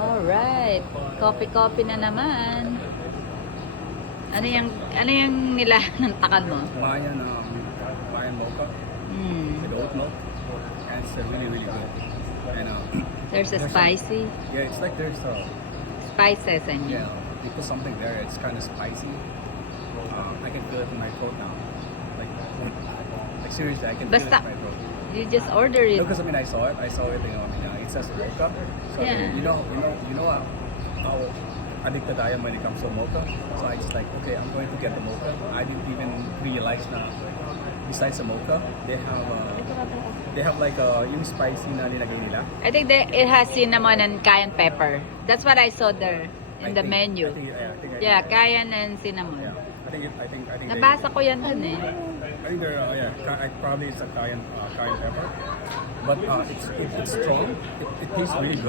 Alright. Coffee na naman. Ano yung nila ng takal mo? Mayan mocha with oat milk, and it's really really good. And There's a spicy. yeah, it's like there's Spices, I mean. yeah, you put something there. It's kind of spicy. I can feel it in my throat now. Like seriously, I can feel it Basta, in my throat. you just order it. No, because I mean I saw it. It says mocha. So Yeah. you know how addicted I am when it comes to mocha. So I just like, okay, I'm going to get the mocha. I didn't even realize na besides the mocha, they have like yung spicy na nilagay nila. I think it has cinnamon and cayenne pepper. That's what I saw there in the menu. Yeah, cayenne and cinnamon. Yeah, I think Nabasa ko yan dun eh. I think they're probably it's a cayenne pepper, but it's strong. It tastes really good.